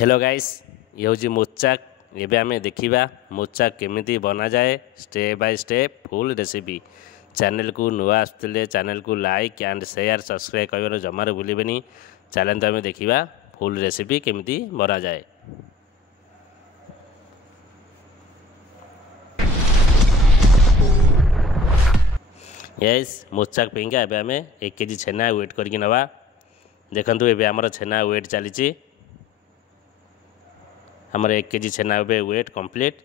Hello guys, ये हूँ मोचाक। एबे आमे देखिबा मोचाक केमिति बना जाए step by step full recipe. Channel को नुआ आसुले चैनल को लाइक एंड शेयर सब्सक्राइब कर जमार भूलें। चैनल तो आमे देखिबा फुल रेसिपी केमिति बना जाए। यस मोचाक पेंगा एबे आमे 1 केजी छेना वेट करके नवा। देखंतु एबे हमर छेना वेट चलीची। हमर 1 केजी छेना एबे वेट कंप्लीट।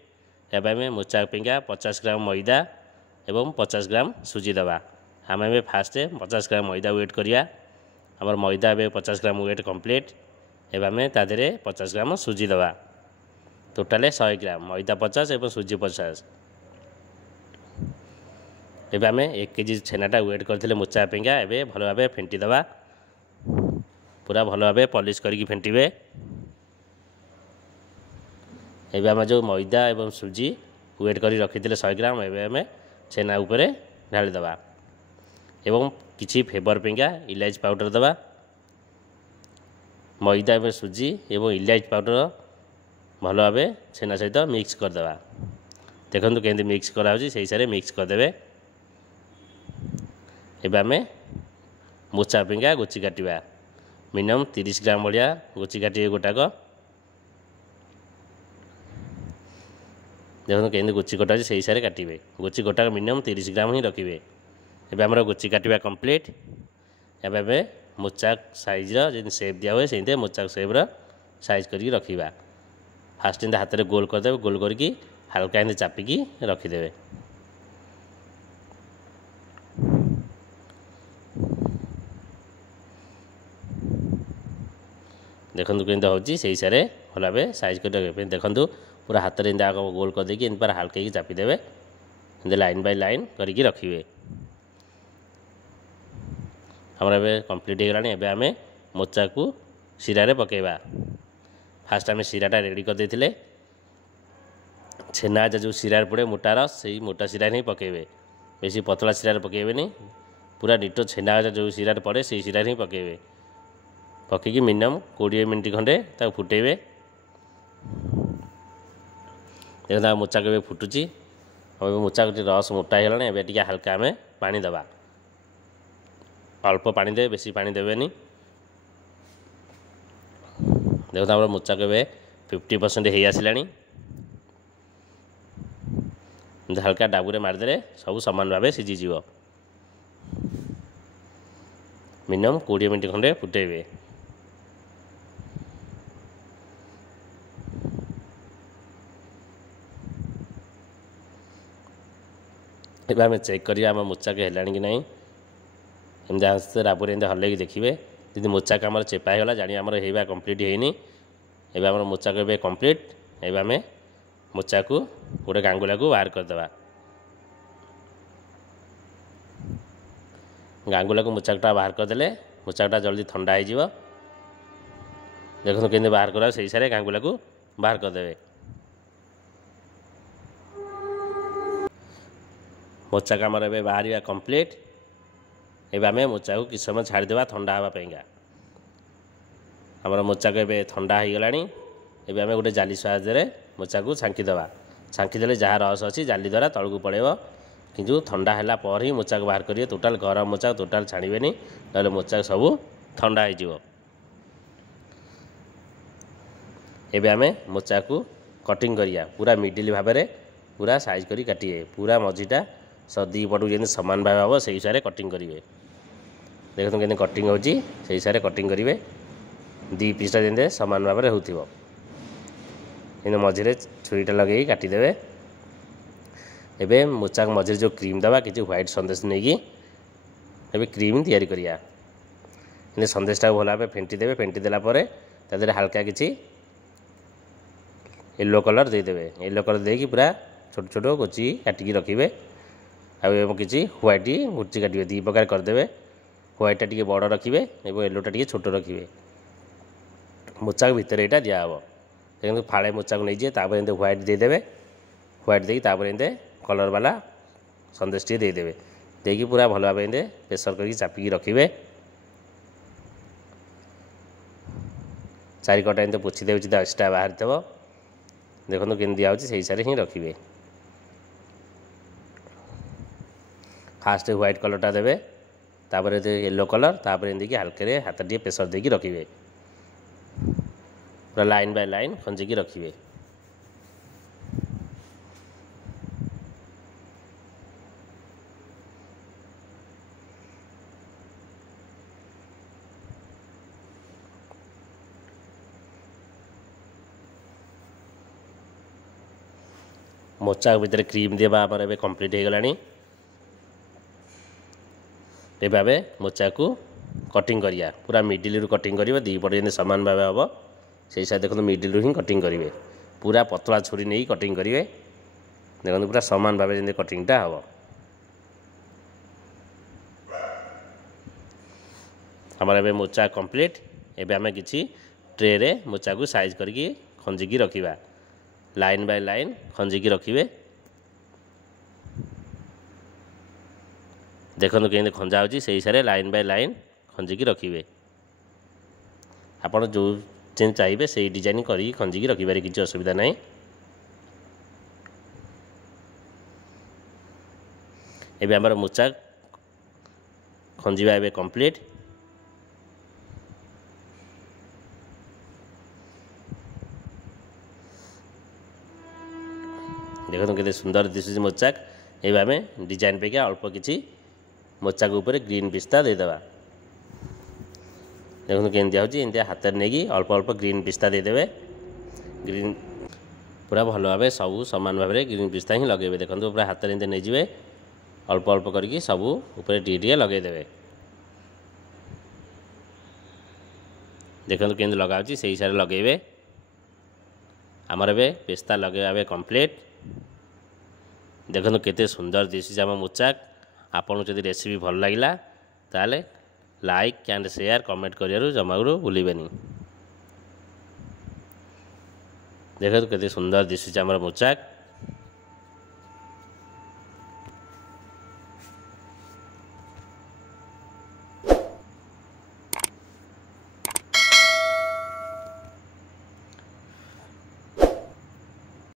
एबे आमे मोचाक पेंगा 50 ग्राम मैदा एवं 50 ग्राम सुजी दबा। आमे एबे फास्ट 50 ग्राम मैदा वेट करिया। हमर मैदा एबे 50 ग्राम वेट कंप्लीट। एबे आमे ता देरे 50 ग्राम सुजी दबा। टोटल 100 ग्राम मैदा 50 एवं सुजी 50। एबे आमे 1 केजी छेनाटा वेट करथिले मोचा पेंगा एबे भलो भाबे फेंटी दबा। पूरा भलो भाबे पॉलिश करके फेंटीबे। एबे आमे जो मैदा एवं सुजी वेट करी रखिथिले 100 ग्राम एबे आमे छेना ऊपर ढाली दबा एवं किछि फ्लेवर पेंगा इलायची पाउडर दबा। मैदा एवं सुजी एवं इलायची पाउडर भलो भाबे छेना सहित मिक्स कर दबा। देखंतु केंदे मिक्स करा होची सेही सारे मिक्स कर देबे। एबे आमे मोचा पेंगा गुची काटिबा। मिनिमम 30 ग्राम भलिया गुची काटिबे गोटाक। देखो केंद्र गुची कटा से हिसाब से काटे। गुची गोटा मिनिमम 30 ग्राम ही रखिए। एबे हमर गुची काटिबा कंप्लीट। एबे मोचाक साइज रो शेप दिया हुए से मोचाक शेप रो साइज करके रखिबा। फास्ट इंद हाथ में गोल कर देबे। गोल करके हल्का इंद चापिकी रखिदेबे। देखंतु केंद्र होची से हिसाब से भल भाबे साइज कर रखिबे। देखंतु पूरा हाथ में इंदा गोल कर देकी इन पर हल्का ही चापी देबे। इंदे लाइन बाय लाइन करके रखिबे। हमरा बे कंप्लीट हो गलानी। एबे आमे मोचा को सिरा रे पकेबा। फास्ट आमे सिराटा रेडी कर देथिले। छेना जो सिरा रे पड़े मोटा रस सेही मोटा सिरा नहीं पकेबे। बेसी पतला सिरा रे पकेबे नहीं। पूरा डिटो छेना जो सिरा रे पड़े सेही सिरा नहीं पकेबे। पकेकी मिनिमम 20 मिनिट खंडे ता फुटेबे। देखा मोचा के फुटुची। अब मोचा रस मोटा हो गला। टे हल्का आम पानी दबा। अल्प पानी दे बेसी पानी देवेनी। देखो हमारे मोचा के 50% हो आसला। हल्का डाबुरे मारिदे सब सामान भाव सीझीज। मिनिमम 20 मिनिट खंडे फुटेबे। एबे आमे चेक करिया आम मोचाक हेलानी कि नहीं। एमती आस्ते राबुरे एमती हल्ले देखिए। जब मोचाक आम चेपा होगा जानी आमर हेबा कंप्लीट होनी। एबे आम मोचाक एबे कंप्लीट। एबे आमे मोचा को गोटे गांगुला को बाहर करदे। गांगुला को मोचाकटा बाहर करदे मोचाकटा जल्दी ठंडा हो। देखो केंद्र बाहर करा से हिसाब से गांगुला को बाहर करदे। मोचा कामर एबे बाहर कंप्लीट। एबे आमे मोचा को किछ समय छाड़ीदेवा ठंडा हाँवापाईका। आमर मोचा को एबे ठंडा हो गलानी। एबे आमे गोटे जाली साहाय्य मोचा को छांकीदेवा। छांकीदेले जहाँ रस अच्छी जाली द्वारा तलू पड़ेब। किंतु ठंडा है पर ही मोचा को बाहर करिए। टोटाल गरम मोचा टोटाल छाड़बेनी ना मोचा सब ठंडा हो। एबे आमे मोचा को कटिंग करिया। पूरा मिडिल भाव में पूरा साइज करी काटिए। पूरा मझीटा दी पटू जमी सामान भाव हम से हिसाब से कटिंग करेंगे। देखो कि कटिंग होची से हिसाब से कटिंग करेंगे। दी पीसटा जमी सामान भाव में हो मझे छुरीटा लगे काटिदेवे। एबे मोचा मझे जो क्रीम दबा कि व्हाइट संदेश नहीं कि क्रीम तैयारी करिया। संदेशटा भल भाव फेंटी देवे। फेंटी देला तादे हल्का किसी येलो कलर देदेवे। येलो कलर देकी पूरा छोट छोट गोची काटिकी रखिए। आउ किसी व्हाइट गुची काटे। दी प्रकार करदे। व्हाइटा टी बड़ रखिए और येलोटा टी छोट रखिए। मोचा भितर यहाँ दिहब। देखो फाड़े मोचा को नहीं जाए एमती व्हाइट देदेवे। व्हाइट देकी एमती कलर वाला संदेश टी देदेवे। देकी पूरा भल भाव एमती प्रेसर करके चापिकी रखिए। चारिकटा एमती पोछीदेवे जब एक्सट्रा बाहर थो देखो केमती दिखाई से हिसाब से ही रखिए। फास्ट व्हाइट कलरटा देवे तापर येलो कलर तापर एमती हल्के हाथ टे प्रेसर देकी रखिए पूरा लाइन बाय लाइन खंजिकी रखिए। मोचा भितर क्रीम देवा आमर ए कंप्लीट हो गलानी। एबे आमे मोचा को कटिंग करिया पूरा मिडिल रू कटिंग करिवे दी पटे जे समान भाव हम से हिसाब देखो मिडिल रू ही कटिंग करिवे पूरा पतला छुरी नहीं कटिंग करिवे देखो पूरा समान भाव जे कटिंगटा हम। आमर ए मोचा कंप्लीट। एबे आमे किछि ट्रे रे मोचा को साइज करके खंजिकी रखिबा लाइन बाय लाइन खंजिकी रखिए। देखो केमती खंजा हो हिसाब से लाइन बाय लाइन खंजिकी रखिए। आपड़ जो चाहिए से डिजाइन करी खंजिकी रखिबार किसी असुविधा नहीं। एबे आमर मोचा खंजिबा एबे कंप्लीट। देखो केते सुंदर दिशुची मोचाक। एबे आमे डिजाइन पे अल्प किछि मोचाक ऊपर ग्रीन पिस्ता देदेबा देखो केमती होची एमती हाथ में नहीं अल्प अल्प ग्रीन पिस्ता देदेवे ग्रीन पूरा भल भाव सब सामान भाव में ग्रीन पिस्ता ही लगे देखो पूरा हाथ में नहीं जाए अल्प अल्प करके सब ऊपर टी लगेदेवे देखो केमती लगाऊँ से हिसाब से लगेबे। आमर ए पिस्ता लगे कंप्लीट। देखो केते सुंदर दिशुची आम मोचाक। आपन जदि रेसिपी भल लगिला ताले लाइक एंड शेयर कमेंट करियारु जमागुरु भूलिबेनी। देखो केते सुंदर दिशुची आमर मोचाक।